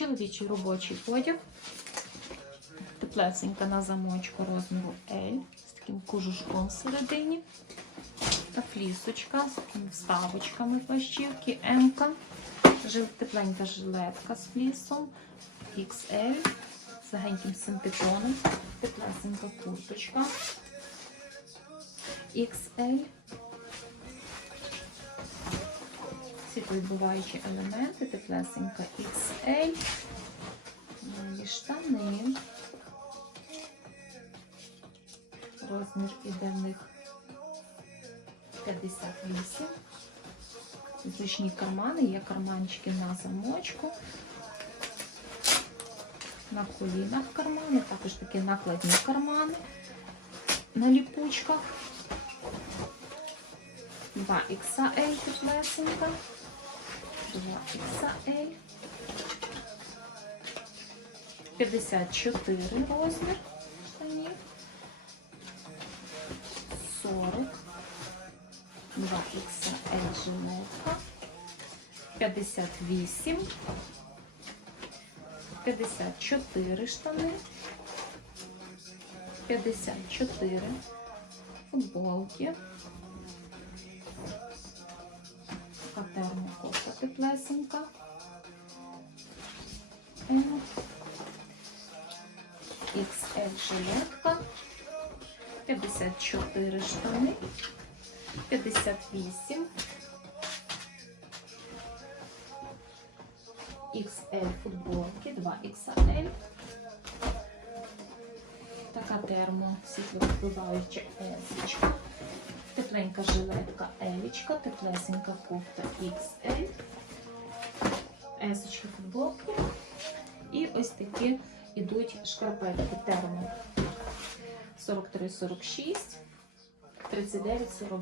Чоловічий робочий одяг. Теплесенька на замочку розміру L з таким кожушком всередині. Та флісочка з такими вставочками плащівки М. Жил, тепленька жилетка з флісом XL з легеньким синтепоном. Теплесенька курточка XL. Світловідбиваючі елементи, теплесенька XL. Далі штани. Розмір іде в них 58. Зручні кармани, є карманчики на замочку. На колінах кармани, також такі накладні кармани на ліпучках. 2 XL теплесенька. 2 XL. 54 розмір штанів. 40. 2 XL жилетка. 58. 54 штани. 54 футболки. Термокофта теплесенька. XL жилетка. 54 штани. 58. XL футболки, 2 XL. Така термо світловипливаюча есочка. Тепленька жилетка Елічка, теплесенька кофта XL. Есочки футболки. І ось такі ідуть шкарпетки термо 43-46, 39-42.